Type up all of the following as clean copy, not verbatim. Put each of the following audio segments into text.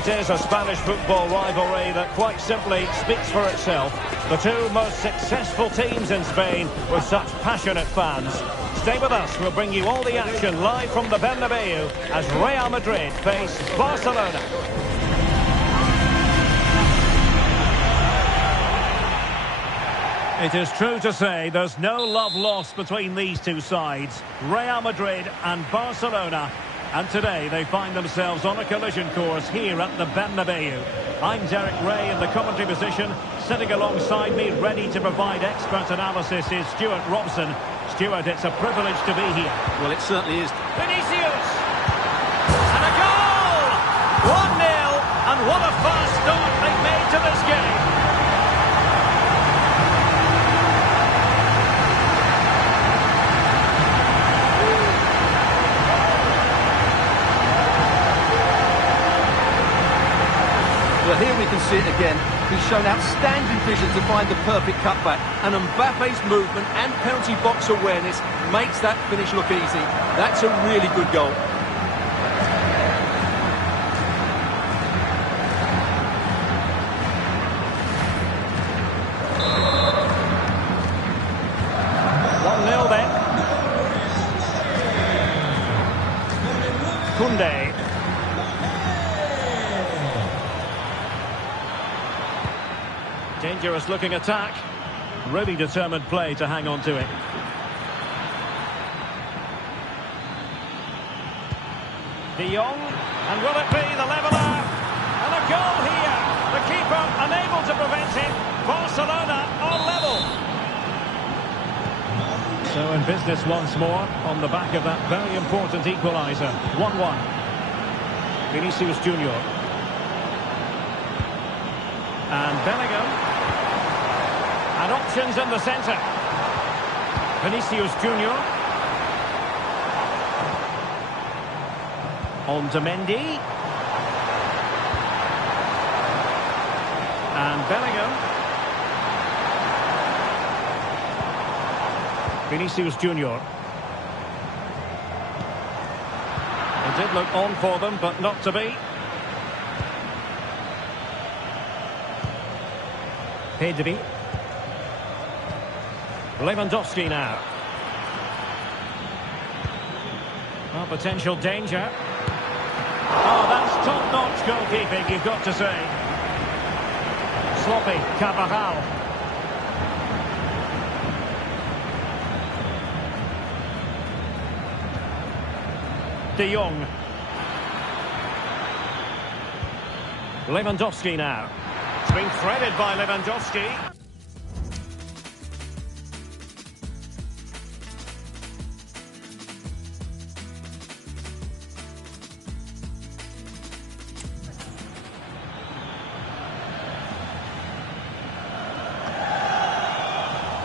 It is a Spanish football rivalry that quite simply speaks for itself. The two most successful teams in Spain with such passionate fans. Stay with us, we'll bring you all the action live from the Bernabeu as Real Madrid face Barcelona. It is true to say there's no love lost between these two sides, Real Madrid and Barcelona. And today they find themselves on a collision course here at the Bernabeu. I'm Derek Ray in the commentary position. Sitting alongside me, ready to provide expert analysis, is Stuart Robson. Stuart, it's a privilege to be here. Well, it certainly is. Vinicius! And a goal! 1-0, and what a fast start they've made to this game. Well, here we can see it again. He's shown outstanding vision to find the perfect cutback. And Mbappe's movement and penalty box awareness makes that finish look easy. That's a really good goal. Koundé. Dangerous looking attack. Really determined play to hang on to it. De Jong. And will it be the leveller? And a goal here. The keeper unable to prevent it. Barcelona on level. So in business once more on the back of that very important equaliser. 1-1. Vinicius Junior. And Bellingham. And options in the centre. Vinicius Junior. On to Mendy. And Bellingham. Vinicius Junior. It did look on for them, but not to be. Pedri. Lewandowski now. Well, potential danger. Oh, that's top-notch goalkeeping, you've got to say. Sloppy, Carvajal. De Jong. Lewandowski now. It's been threaded by Lewandowski.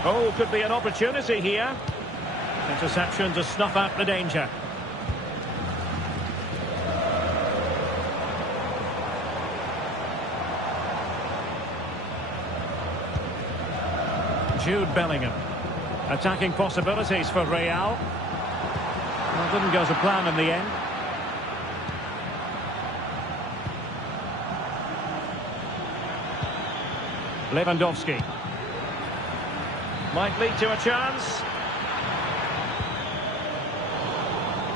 Oh, could be an opportunity here. Interception to snuff out the danger. Jude Bellingham. Attacking possibilities for Real. Well, didn't go to plan in the end. Lewandowski. Might lead to a chance.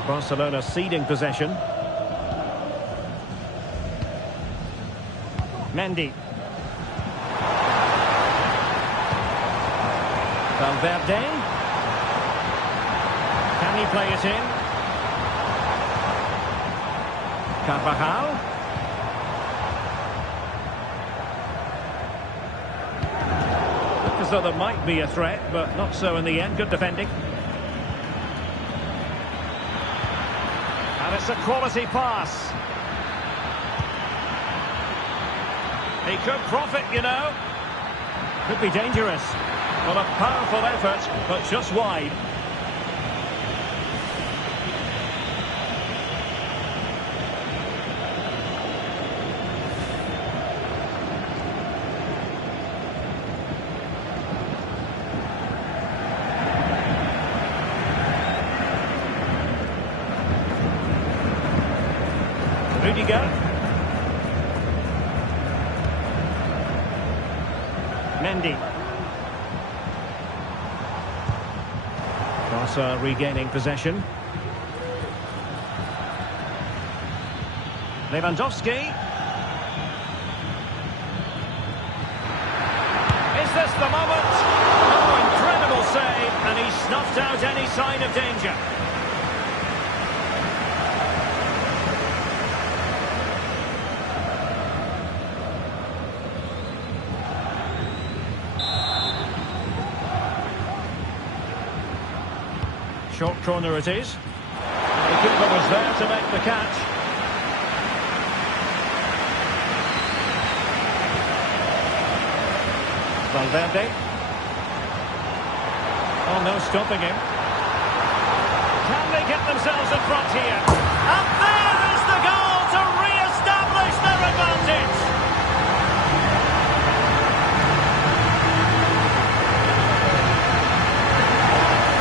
Barcelona ceding possession. Mendy. Valverde. Can he play it in? Carvajal. Looked as though there might be a threat, but not so in the end. Good defending. And it's a quality pass. He could profit, you know. Could be dangerous. Well, a powerful effort, but just wide. Rudiger. Mendy. Barca regaining possession. Lewandowski. Is this the moment? Oh, incredible save, and he snuffed out any sign of danger. Short corner it is. The keeper was there to make the catch. Valverde. Oh, no stopping him. Can they get themselves in front here? And there is the goal to re-establish their advantage.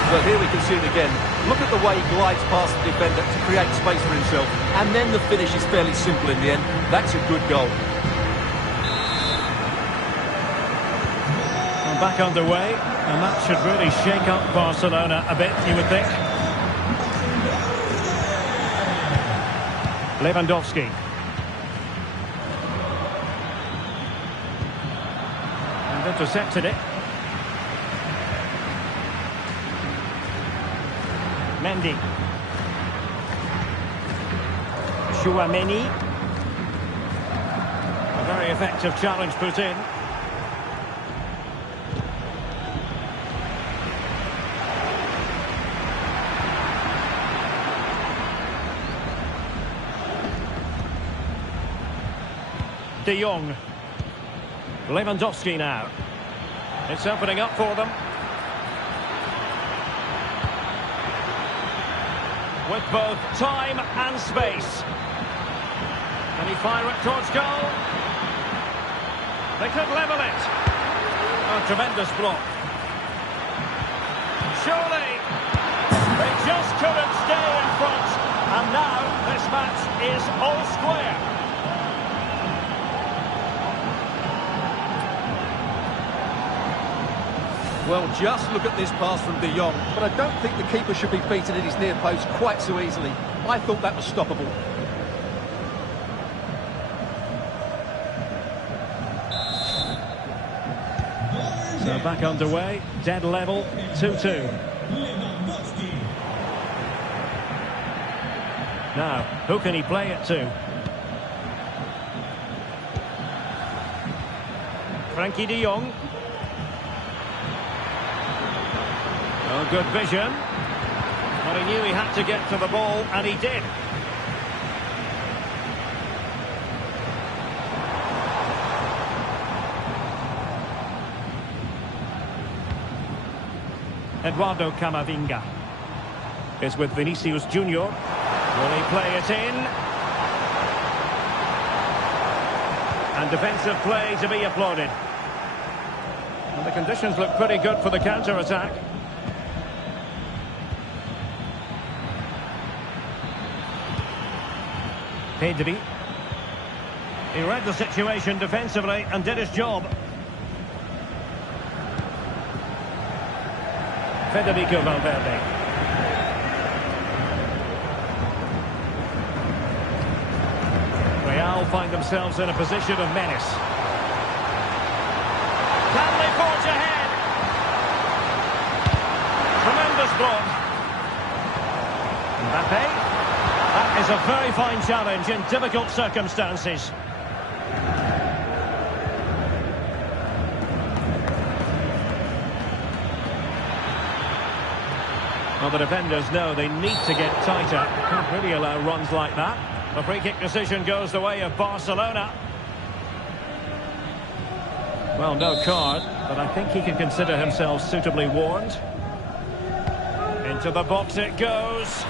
Well, here we can see it again. Look at the way he glides past the defender to create space for himself. And then the finish is fairly simple in the end. That's a good goal. Well, back underway, and that should really shake up Barcelona a bit, you would think. Lewandowski. And intercepted it. Mendy. Chouameni. A very effective challenge put in. De Jong. Lewandowski now. It's opening up for them. With both time and space. Can he fire it towards goal? They could level it. A tremendous block. Surely. They just couldn't stay in front. And now this match is all square. Well, just look at this pass from De Jong, but I don't think the keeper should be beaten at his near post quite so easily. I thought that was stoppable. So back underway, dead level, 2-2. Now, who can he play it to? Frankie de Jong. Oh, good vision. But he knew he had to get to the ball, and he did. Eduardo Camavinga is with Vinicius Junior. Will he play it in? And defensive play to be applauded. And the conditions look pretty good for the counter-attack. Pedri. He read the situation defensively and did his job. Federico Valverde. Real find themselves in a position of menace. Can they forge ahead? Tremendous block. Mbappe. That is a very fine challenge in difficult circumstances. Well, the defenders know they need to get tighter. Can't really allow runs like that. The free kick decision goes the way of Barcelona. Well, no card, but I think he can consider himself suitably warned. Into the box it goes.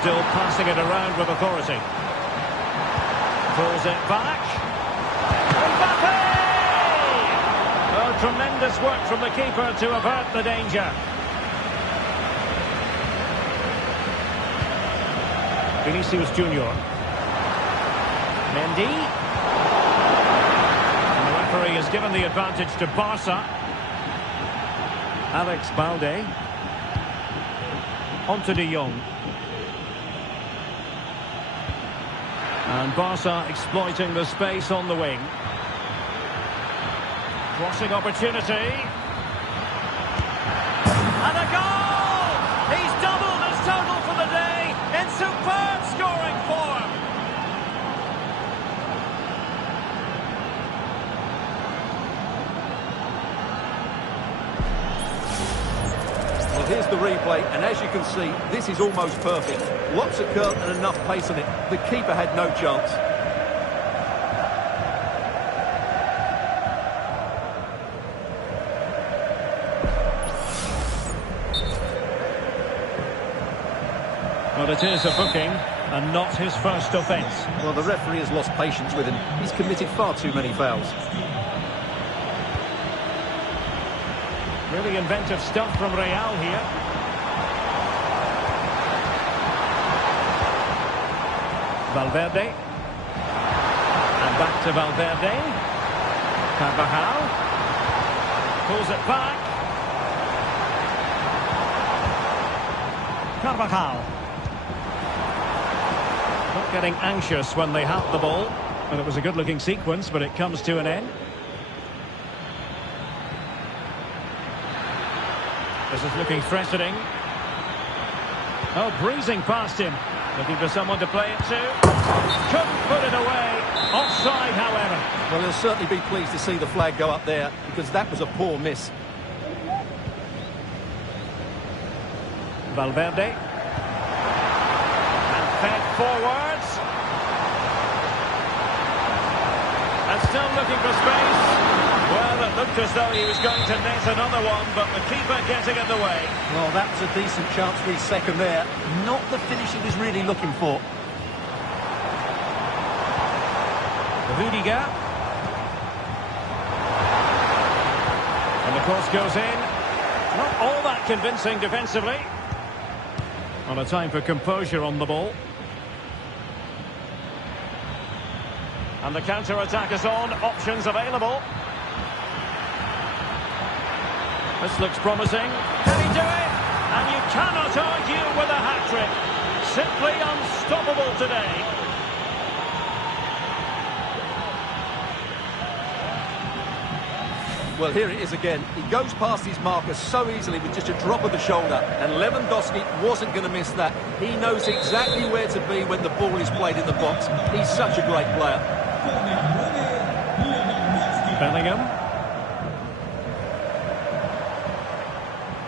Still passing it around with authority. Pulls it back. Mbappe! Oh, Tremendous work from the keeper to avert the danger. Vinicius Junior. Mendy. And the referee has given the advantage to Barca. Alex Balde. On to De Jong. And Barca exploiting the space on the wing. Crossing opportunity. And a goal! He's doubled his total for the day in superb scoring form. Well, here's the replay, and as you can see, this is almost perfect. Lots of curl and enough pace on it. The keeper had no chance. Well, it is a booking and not his first offence. Well, the referee has lost patience with him. He's committed far too many fouls. Really inventive stuff from Real here. Valverde. And back to Valverde. Carvajal. Pulls it back. Carvajal. Not getting anxious when they have the ball. And it was a good-looking sequence, but it comes to an end. This is looking threatening. Oh, breezing past him. Looking for someone to play it to. Couldn't put it away. Offside, however. Well, he'll certainly be pleased to see the flag go up there, because that was a poor miss. Valverde. And fed forwards. And still looking for space. Well, it looked as though he was going to net another one, but the keeper getting in the way. Well, that was a decent chance for his second there. Not the finish he was really looking for. Rudiger. And the cross goes in. Not all that convincing defensively. On a time for composure on the ball. And the counter-attack is on. Options available. This looks promising. Can he do it? And you cannot argue with a hat-trick. Simply unstoppable today. Well, here it is again. He goes past his marker so easily with just a drop of the shoulder. And Lewandowski wasn't going to miss that. He knows exactly where to be when the ball is played in the box. He's such a great player. Bellingham.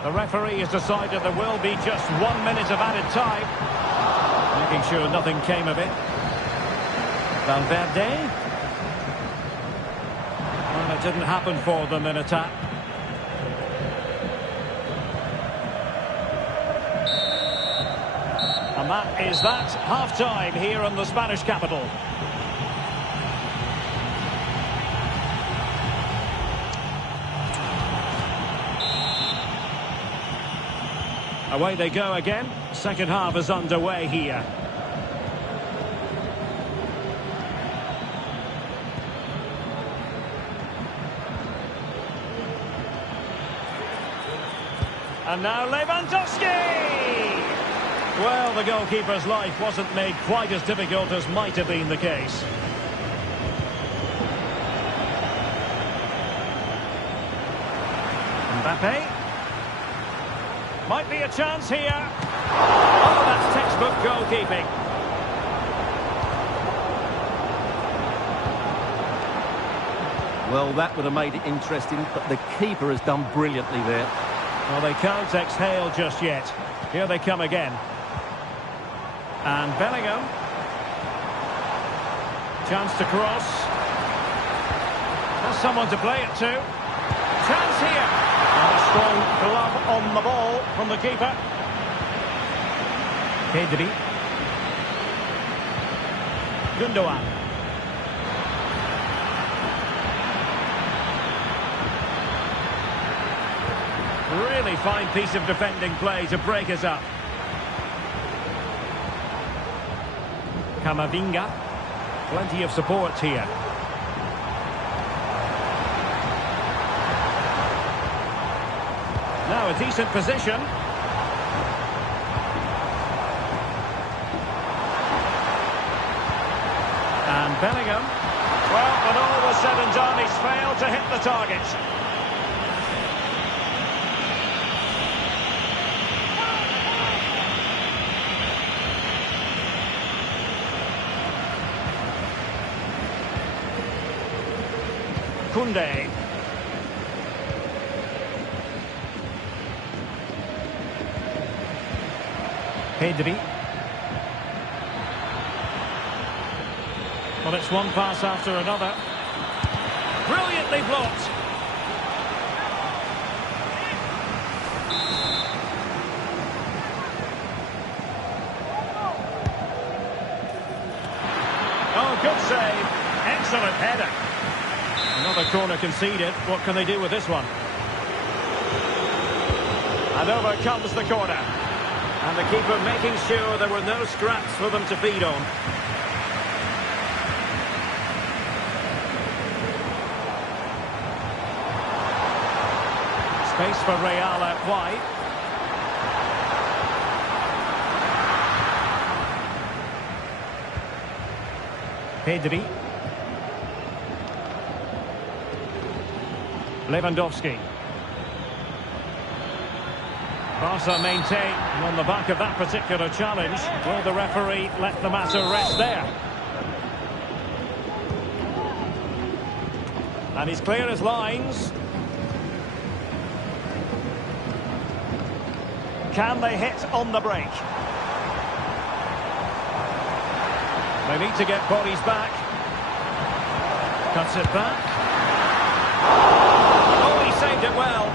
The referee has decided there will be just 1 minute of added time. Making sure nothing came of it. Valverde. Well, it didn't happen for them in attack. And that is that. Half-time here in the Spanish capital. Away they go again. Second half is underway here. And now Lewandowski! Well, the goalkeeper's life wasn't made quite as difficult as might have been the case. Mbappe. Might be a chance here. Oh, that's textbook goalkeeping. Well, that would have made it interesting, but the keeper has done brilliantly there. Well, they can't exhale just yet. Here they come again. And Bellingham. Chance to cross. Has someone to play it to. Chance here. And a strong glove on the ball from the keeper. Pedri. Gundogan. Really fine piece of defending play to break us up. Camavinga. Plenty of support here. Now a decent position. And Bellingham. Well, when all was said and done, he's failed to hit the target. Koundé. Pedri. Well, it's one pass after another. Brilliantly blocked. Oh, good save. Excellent header. Another corner conceded. What can they do with this one? And over comes the corner. And the keeper making sure there were no scraps for them to feed on. Space for Real out wide. Pedri. Lewandowski. Barca maintain, and on the back of that particular challenge, will the referee let the matter rest there? And he's clear as lines. Can they hit on the break? They need to get bodies back. Cuts it back. Oh, he saved it well.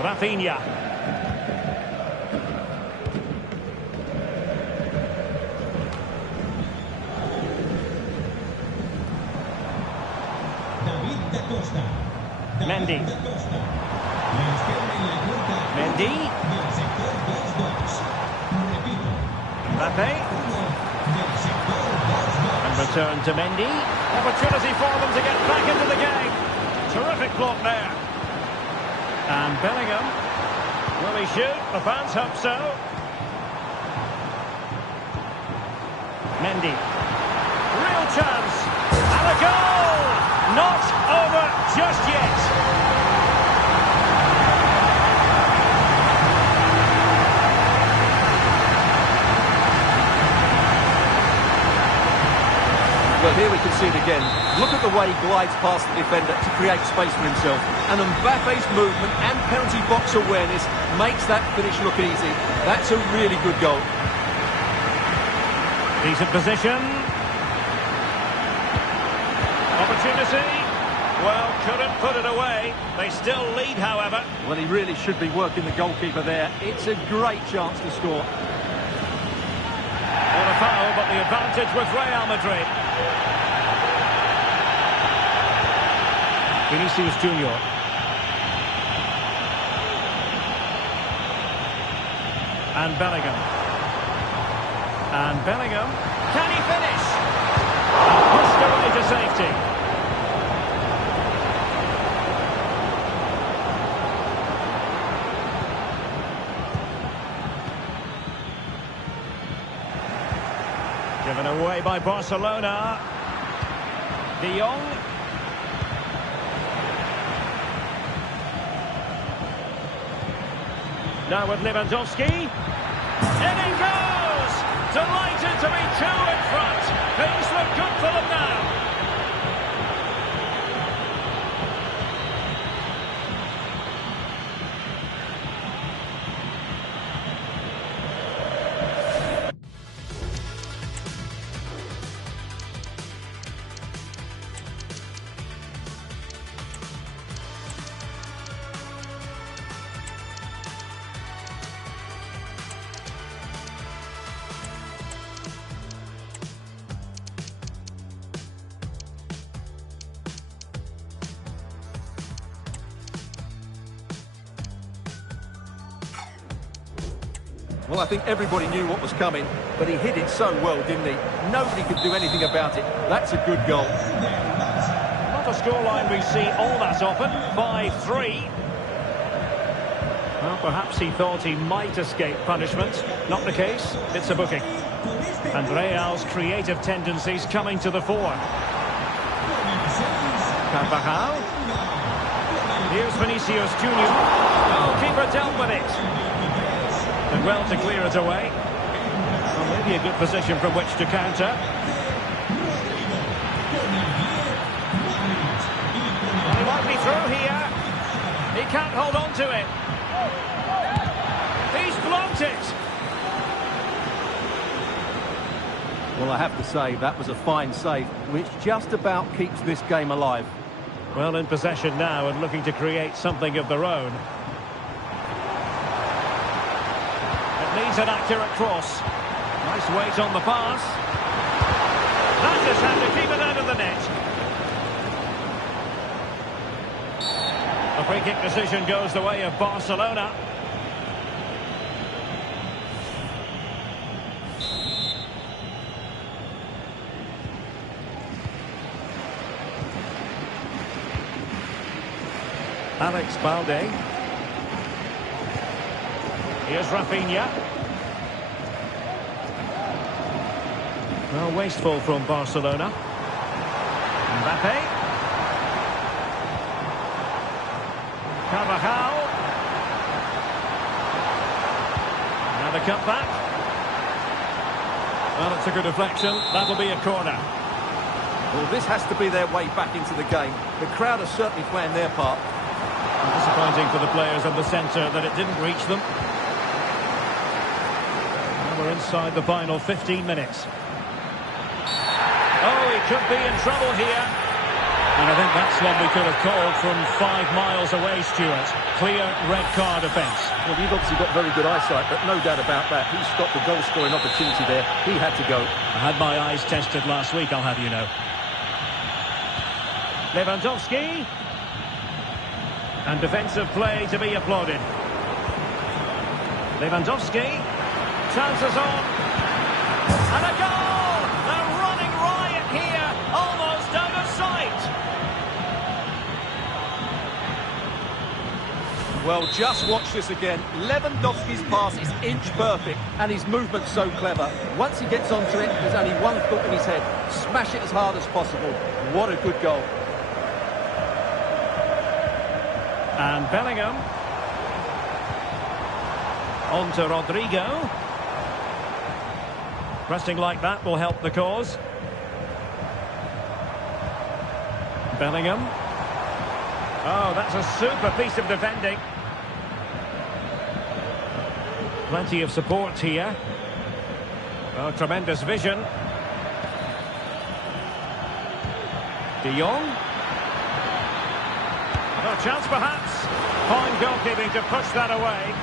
Rafinha. Mendy. Mendy. Mbappe. And return to Mendy. Opportunity for them to get back into the game. Terrific block there. And Bellingham. Will he shoot? The fans hope so. Mendy. Real chance. And a goal! Not over just yet. Well, here we can see it again. Look at the way he glides past the defender to create space for himself. And Mbappe's movement and penalty box awareness makes that finish look easy. That's a really good goal. Decent position. Opportunity. Well, couldn't put it away. They still lead, however. Well, he really should be working the goalkeeper there. It's a great chance to score. Not a foul, but the advantage with Real Madrid. Vinicius Junior. And Bellingham. And Bellingham. Can he finish? Pushed away to safety. Given away by Barcelona. De Jong. Now with Lewandowski. In he goes! Delighted to be two in front. Things look good for them now. Well, I think everybody knew what was coming, but he hit it so well, didn't he? Nobody could do anything about it. That's a good goal. Not a scoreline we see all that often. 5-3. Well, perhaps he thought he might escape punishment. Not the case. It's a booking. And Real's creative tendencies coming to the fore. Carvajal. Here's Vinicius Junior. Goalkeeper dealt with it. And well to clear it away. Well, maybe a good position from which to counter. Well, he might be through here. He can't hold on to it. He's blocked it. Well, I have to say, that was a fine save, which just about keeps this game alive. Well, in possession now and looking to create something of their own. It needs an accurate cross. Nice weight on the pass. That just had to keep it out of the net. The free kick decision goes the way of Barcelona. Alex Balde. Here's Rafinha. Well, wasteful from Barcelona. Mbappe. Carvajal. Now the cut back. Well, it's a good deflection. That'll be a corner. Well, this has to be their way back into the game. The crowd are certainly playing their part. Disappointing for the players in the centre that it didn't reach them. Now we're inside the final 15 minutes. Oh, he could be in trouble here. And I think that's one we could have called from 5 miles away, Stuart. Clear red card offence. Well, you've obviously got very good eyesight, but no doubt about that. He stopped the goal-scoring opportunity there. He had to go. I had my eyes tested last week, I'll have you know. Lewandowski. And defensive play to be applauded. Lewandowski. Chances on. And a goal! A running riot here. Almost out of sight. Well, just watch this again. Lewandowski's pass is inch perfect, and his movement's so clever. Once he gets onto it, there's only one thought in his head. Smash it as hard as possible. What a good goal. And Bellingham. On to Rodrigo. Pressing like that will help the cause. Bellingham. Oh, that's a super piece of defending. Plenty of support here. Oh, tremendous vision. De Jong. No chance perhaps. Fine goalkeeping to push that away.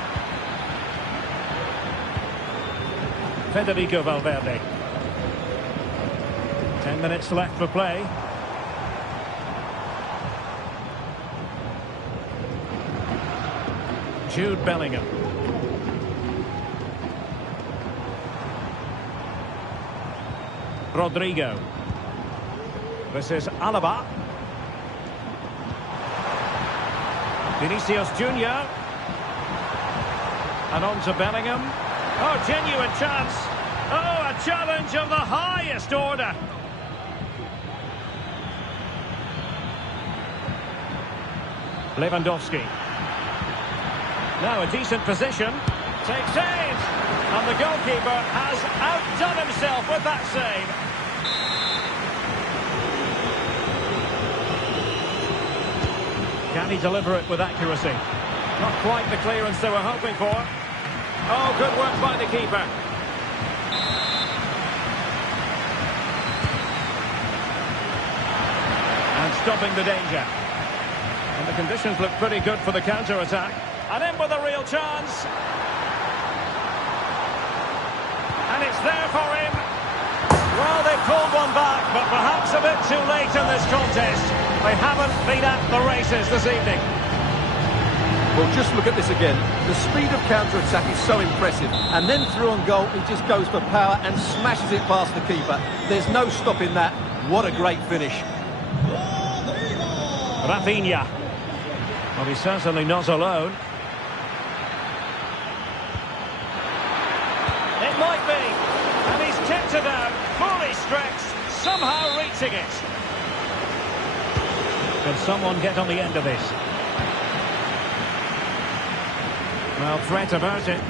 Federico Valverde. 10 minutes left for play. Jude Bellingham. Rodrigo. This is Alaba. Vinicius Junior. And on to Bellingham. Oh, genuine chance. Oh, a challenge of the highest order. Lewandowski. Now a decent position. Takes aim. And the goalkeeper has outdone himself with that save. Can he deliver it with accuracy? Not quite the clearance they were hoping for. Oh, good work by the keeper. And stopping the danger. And the conditions look pretty good for the counter-attack. And in with a real chance. And it's there for him. Well, they've pulled one back, but perhaps a bit too late in this contest. They haven't been at the races this evening. Well, just look at this again. The speed of counter-attack is so impressive. And then through on goal, he just goes for power and smashes it past the keeper. There's no stopping that. What a great finish. Rafinha. Well, he's certainly not alone. It might be. And he's kept it out, fully stretched, somehow reaching it. Can someone get on the end of this? Well, threat about it.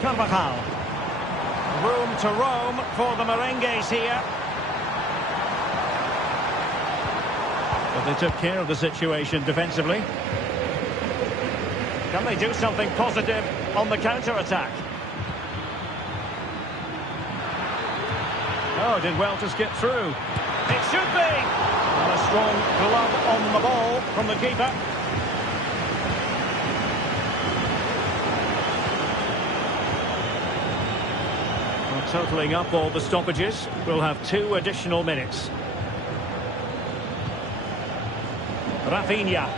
Carvajal. Room to roam for the Merengues here. But they took care of the situation defensively. Can they do something positive on the counter-attack? Oh, did well to skip through. It should be! And a strong glove on the ball from the keeper. Well, totalling up all the stoppages, we'll have 2 additional minutes. Rafinha.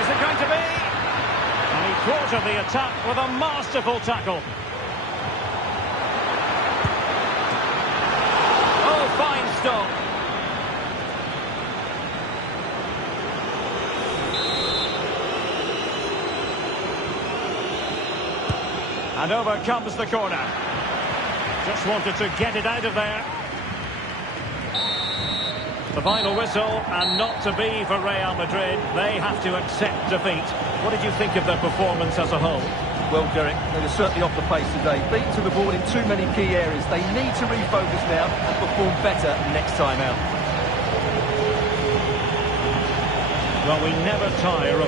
Is it going to be? And he thwarted the attack with a masterful tackle. Oh, fine stop. And over comes the corner. Just wanted to get it out of there. The final whistle, and not to be for Real Madrid. They have to accept defeat. What did you think of their performance as a whole? Well, Derek, they were certainly off the pace today. Beaten to the ball in too many key areas. They need to refocus now and perform better next time out. Well, we never tire of